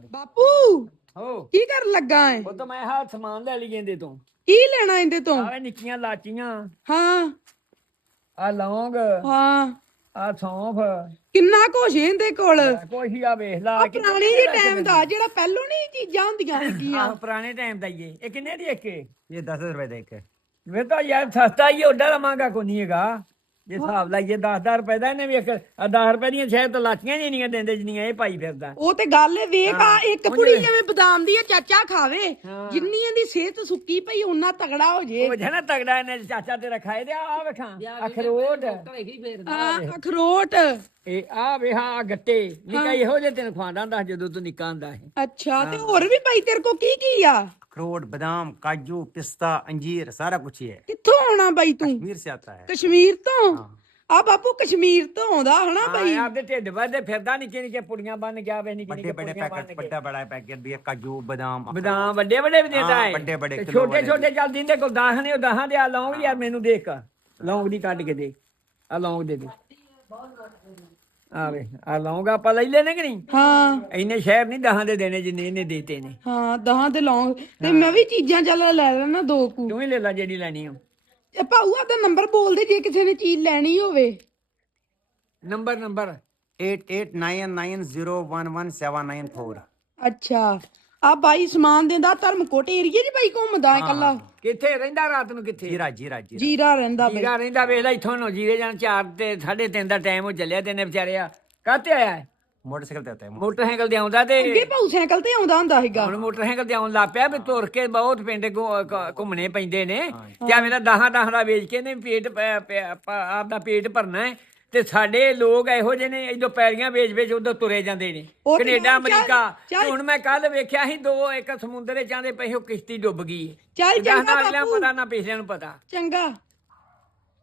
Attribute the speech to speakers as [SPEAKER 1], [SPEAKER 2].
[SPEAKER 1] ਬਾਪੂ
[SPEAKER 2] ਹੋ
[SPEAKER 1] ਕੀ ਕਰਨ ਲੱਗਾ ਏ?
[SPEAKER 2] ਉਹ ਤਾਂ ਮੈਂ ਹਾਂ ਸਮਾਨ ਲੈ ਲਈ ਇਹਦੇ ਤੋਂ।
[SPEAKER 1] ਕੀ ਲੈਣਾ ਇਹਦੇ ਤੋਂ?
[SPEAKER 2] ਆਵੇ ਨਿੱਕੀਆਂ ਲਾਚੀਆਂ,
[SPEAKER 1] ਹਾਂ
[SPEAKER 2] ਆ ਲੌਂਗ,
[SPEAKER 1] ਹਾਂ,
[SPEAKER 2] ਆ ਸੌਂਫ,
[SPEAKER 1] ਕਿੰਨਾ ਕੁਛ ਇਹਦੇ ਕੋਲ।
[SPEAKER 2] ਕੋਈ ਆ ਵੇਖ ਲਾ।
[SPEAKER 1] ਆ ਪੁਰਾਣੀ ਜੀ ਟਾਈਮ ਦਾ ਜਿਹੜਾ ਪਹਿਲੋਂ ਨਹੀਂ ਚੀਜ਼ਾਂ ਹੁੰਦੀਆਂ ਸੀਗੀਆਂ।
[SPEAKER 2] ਆਹ ਪੁਰਾਣੇ ਟਾਈਮ ਦਾ ਹੀ ਇਹ ਕਿੰਨੇ ਦੀ ਇੱਕ?
[SPEAKER 3] ये 10 रुपए दे के।
[SPEAKER 2] ਵੇ ਤਾਂ ਯਾਰ ਸਸਤਾ ਹੀ ਓਡਾ ਦਾ ਮਹਿੰਗਾ ਕੋ ਨਹੀਂ ਹੈਗਾ। ਜੇ ਹਿਸਾਬ ਲਾਈਏ 10 ਰੁਪਏ ਦਾ ਇਹਨੇ ਵੀ ਇੱਕ 10 ਰੁਪਏ ਦੀਆਂ ਸ਼ਾਇਦ ਤਾਂ ਲਾਚੀਆਂ ਨਹੀਂ ਇੰਨੀਆਂ ਦਿੰਦੇ ਜਿੰਨੀਆਂ ਇਹ ਪਾਈ ਫਿਰਦਾ।
[SPEAKER 1] ਉਹ ਤੇ ਗੱਲ ਏ, ਵੇਖ ਆ ਇੱਕ
[SPEAKER 2] ਉਂਝ-
[SPEAKER 1] ਪੁੜੀ ਜਿਵੇਂ ਬਦਾਮ ਦੀ ਆ, ਚਾਚਾ ਖਾਵੇ
[SPEAKER 2] ਹਾਂ।
[SPEAKER 1] ਜਿੰਨੀ ਇਹਦੀ ਸਿਹਤ ਸੁੱਕੀ ਪਈ ਉਹਨਾਂ ਤਗੜਾ ਹੋ ਜੇ।
[SPEAKER 2] ਉਹ ਜਨਾ ਤਗੜਾ ਇਹਨੇ ਚਾਚਾ ਤੇਰਾ ਖਾਏ ਦੇ ਆ ਵੇਖਾਂ ਅਖਰੋਟ,
[SPEAKER 1] ਆ ਅਖਰੋਟ।
[SPEAKER 2] ਇਹ ਆ ਵੇਖਾਂ ਆ ਗੱਟੇ ਨਿੱਕਾ ਇਹੋ ਜਿਹੇ ਤੈਨੂੰ ਖਵਾਉਂਦਾ ਹੁੰਦਾ ਜਦੋਂ ਤੂੰ ਨਿੱਕਾ ਹੁੰਦਾ ਹੈ।
[SPEAKER 1] ਅੱਛਾ ਤੇ ਹੋਰ ਵੀ ਭਾਈ ਤੇਰੇ ਕੋ ਕੀ ਕੀ ਆ?
[SPEAKER 3] अखरोट, बादाम, काजू, पिस्ता, अंजीर सारा कुछ ही है।
[SPEAKER 1] ਕਿੱਥੋਂ ਆਉਣਾ ਬਾਈ ਤੂੰ?
[SPEAKER 3] कश्मीर से आता है।
[SPEAKER 1] ਕਸ਼ਮੀਰ ਤੋਂ? ਆ ਬਾਪੂ ਕਸ਼ਮੀਰ ਤੋਂ ਆਉਂਦਾ ਹਨਾ
[SPEAKER 2] ਹਾਂ
[SPEAKER 1] ਬਾਈ?
[SPEAKER 2] ਆਪਦੇ ਢਿੱਡ ਵੱਧਦੇ ਫਿਰਦਾ ਨਿੱਕੇ ਨਿੱਕੇ ਪੁੜੀਆਂ ਬੰਨ ਗਿਆ ਵੇ ਨਿੱਕੇ
[SPEAKER 3] बड़े
[SPEAKER 2] ਨਿੱਕੇ
[SPEAKER 3] बड़े
[SPEAKER 2] ਪੁੜੀਆਂ
[SPEAKER 3] पैकेट,
[SPEAKER 2] ਬੰਨ
[SPEAKER 3] बड़ा बड़ा पैकेट भी है, काजू बादाम
[SPEAKER 2] ਬਦਾਮ ਵੱਡੇ ਵੱਡੇ ਵੀ ਦਿੰਦਾ
[SPEAKER 3] ਹਾਂ,
[SPEAKER 2] ਹੈ
[SPEAKER 3] ਵੱਡੇ ਵੱਡੇ ਕਿਲੋ
[SPEAKER 2] ਛੋਟੇ
[SPEAKER 3] ਵਾਲੇ
[SPEAKER 2] ਛੋਟੇ ਚੱਲ ਦਿੰਦੇ ਕੋਲ 10 ਨੇ ਉਹ 10 ਦੇ ਆ ਲੌਂਗ ਯਾਰ ਮੈਨੂੰ ਦੇਖ ਲੌਂਗ ਦੀ ਕੱਢ ਕੇ ਦੇ ਆ ਲੌਂਗ ਦੇ ਦੇ ਆ ਵੇ ਆ ਲੌਂਗ ਆਪਾਂ ਲੈ ਲੈਣੇ ਕਿ ਨਹੀਂ?
[SPEAKER 1] ਹਾਂ
[SPEAKER 2] ਇੰਨੇ ਸ਼ਹਿਰ ਨਹੀਂ 10 ਦੇ ਦੇਣੇ ਜਿੰਨੇ ਇਹਨੇ ਦੇਤੇ ਨੇ।
[SPEAKER 1] ਹਾਂ, ਦਹਾਂ ਦੇ ਲੌਂਗ ਤੇ ਮੈਂ ਵੀ ਚੀਜ਼ਾਂ ਚੱਲ ਲੈ ਲੈਣਾ ਦੋ ਕੁ।
[SPEAKER 2] ਤੂੰ ਹੀ ਲੈ ਲੈ ਜਿਹੜੀ ਲੈਣੀ ਆ।
[SPEAKER 1] ਇਹ ਭਾਊਆ ਦਾ ਨੰਬਰ ਬੋਲ ਦੇ ਜੇ ਕਿਸੇ ਨੇ ਚੀਜ਼ ਲੈਣੀ ਹੋਵੇ।
[SPEAKER 2] ਨੰਬਰ
[SPEAKER 3] 8899011794।
[SPEAKER 1] ਅੱਛਾ ਆ ਬਾਈ ਸਮਾਨ ਦਿੰਦਾ ਧਰਮਕੋਟ ਏਰੀਏ 'ਚ ਬਾਈ ਘੁੰਮਦਾ ਹੈ ਕੱਲਾ?
[SPEAKER 2] ਕਿੱਥੇ ਰਹਿੰਦਾ ਰਾਤ ਨੂੰ ਕਿੱਥੇ?
[SPEAKER 3] जीरा जीरा जीरा।
[SPEAKER 1] ਜੀਰਾ ਰਹਿੰਦਾ ਬਾਈ।
[SPEAKER 2] ਜੀਰਾ ਰਹਿੰਦਾ ਵੇਖ ਲੈ ਇੱਥੋਂ ਨੂੰ ਜੀਰੇ ਜਾਣ 4 ਤੇ 3:30 ਦਾ ਟਾਈਮ ਹੋ ਚੱਲਿਆ ਤੇ ਨੇ ਵਿਚਾਰੇ ਆ ਕਾਹਤੇ ਆਇਆ ਹੈ?
[SPEAKER 3] मोटरसाइकिल पे आता है।
[SPEAKER 2] ਮੋਟਰਸਾਈਕਲ ਤੇ ਆਉਂਦਾ ਤੇ
[SPEAKER 1] ਅੱਗੇ ਭਾਊ ਸਾਈਕਲ ਤੇ ਆਉਂਦਾ ਹੁੰਦਾ ਸੀਗਾ।
[SPEAKER 2] ਹੁਣ ਮੋਟਰਸਾਈਕਲ ਤੇ ਆਉਣ ਲੱਗ ਪਿਆ ਵੀ ਤੁਰ ਕੇ ਬਹੁਤ ਪਿੰਡ ਘੁੰਮਣੇ ਪੈਂਦੇ ਨੇ। ਜਾਂ ਮੇਰਾ 10 ਦਾ ਵੇਚ ਕੇ ਨੇ ਪੇਟ ਆਪਦਾ ਪੇਟ ਭਰਨਾ ਹੈ ਤੇ ਸਾਡੇ ਲੋਕ ਇਹੋ ਜਿਹੇ ਨੇ ਇਦੋਂ ਪੈਰੀਆਂ ਵੇਚ ਉਦੋਂ ਤੁਰੇ ਜਾਂਦੇ ਨੇ
[SPEAKER 1] ਉਹ ਤੇ
[SPEAKER 2] ਕੈਨੇਡਾ
[SPEAKER 1] ਚੱਲ-
[SPEAKER 2] ਅਮਰੀਕਾ।
[SPEAKER 1] ਚੱਲ-
[SPEAKER 2] ਤੇ ਹੁਣ ਮੈਂ ਕੱਲ ਵੇਖਿਆ ਸੀ 2 ਇੱਕ ਸਮੁੰਦਰ ਚਾਂਦੇ ਪਏ ਉਹ ਕਿਸ਼ਤੀ ਡੁੱਬ ਗਈ।
[SPEAKER 1] ਚੱਲ ਚੰਗਾ
[SPEAKER 2] ਨਾ ਅਗਲਿਆਂ
[SPEAKER 1] ਬਾਪੂ।
[SPEAKER 2] ਪਤਾ ਨਾ ਪਿਛਲਿਆਂ ਨੂੰ ਪਤਾ।
[SPEAKER 1] ਚੰਗਾ।